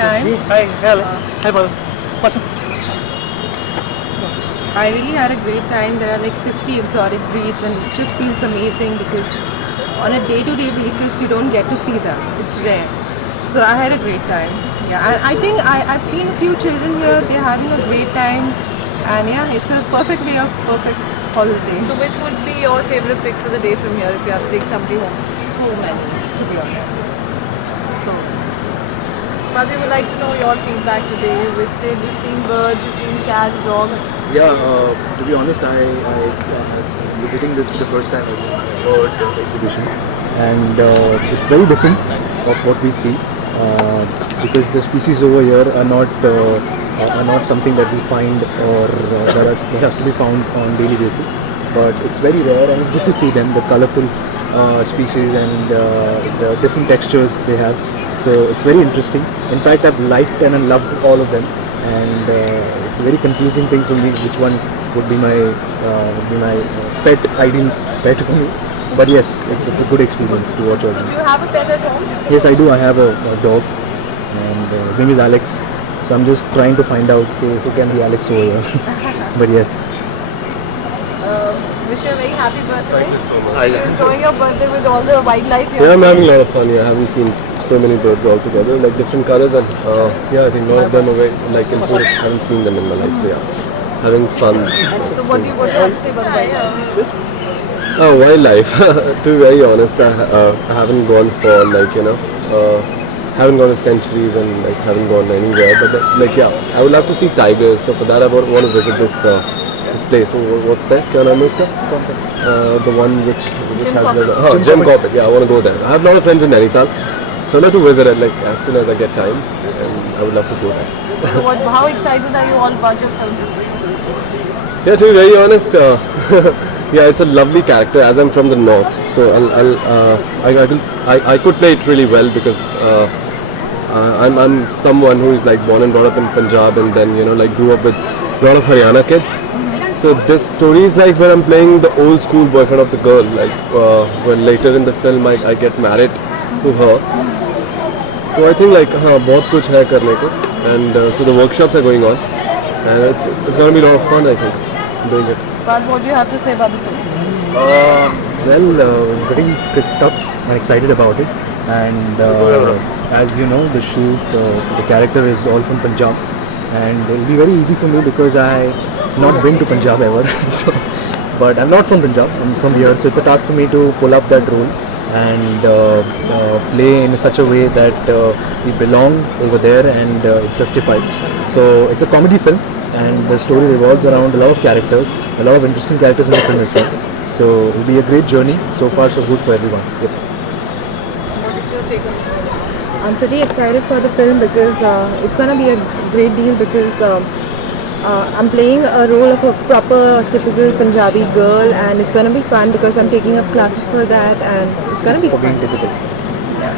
time. Hi, hello. Hi, Paul. What's up? I really had a great time. There are like 50 exotic breeds, and it just feels amazing because on a day-to-day basis, you don't get to see them. It's rare. So I had a great time. Yeah, and I think I've seen a few children here. They're having a great time, and yeah, it's a perfect way of perfect holiday. So which would be your favorite pick for the day from here if you have to take somebody home? So many, to be honest. So many. But we would like to know your feedback today. You visited, you've seen birds, you've seen cats, dogs. Yeah, to be honest, I visiting this for the first time as a bird exhibition, and it's very different of what we see because the species over here are not something that we find or that has to be found on daily basis. But it's very rare, and it's good to see them, the colorful species and the different textures they have. So it's very interesting. In fact, I've liked and loved all of them, and it's a very confusing thing for me which one would be my pet, ideal pet for me. But yes, it's a good experience to watch all So do these. you have a pet at home? Yes, I do. I have a dog, and his name is Alex. So I'm just trying to find out who can be Alex over here. But yes. Wish you a very happy birthday. Thank you so much. You're enjoying your birthday with all the wildlife here. Yeah, I'm having a lot of fun. Yeah, I haven't seen so many birds all together, like different colors, and yeah, I think a lot of them are very like important. I haven't seen them in my life, so yeah, having fun. So what do you have to say about the wildlife? Oh, wildlife. To be very honest, I haven't gone for like haven't gone to sanctuaries and like haven't gone anywhere. But like yeah, I would love to see tigers. So for that, I want to visit this place. What's that? Can I know that? The one which Jim has Corbett. Jim Corbett. Yeah, I want to go there. I have a lot of friends in Nainital, so I'd love to visit it like as soon as I get time, and I would love to go there. So how excited are you all about your film? Yeah, to be very honest, yeah, it's a lovely character. As I'm from the north, so I could play it really well because I'm someone who is like born and brought up in Punjab, and then like grew up with a lot of Haryana kids. So this story is like where I'm playing the old school boyfriend of the girl. Like when later in the film I get married to her. So I think like बहुत कुछ है करने को, and so the workshops are going on, and it's going to be a lot of fun, I think, doing it. But what do you have to say about the film? Pretty picked up and excited about it. And as you know, the shoot, the character is all from Punjab, and it'll be very easy for me because I've not been to Punjab ever. So, but I'm not from Punjab, I'm from here, so it's a task for me to pull up that role and play in such a way that we belong over there and it's justified. So it's a comedy film, and the story revolves around a lot of characters, a lot of interesting characters in the film as well. So it'll be a great journey. So far, so good for everyone. Yep. What is your take on it? I'm pretty excited for the film because it's gonna be a great deal because I'm playing a role of a proper typical Punjabi girl, and it's gonna be fun because I'm taking up classes for that, and it's gonna be For being fun. typical. Yeah.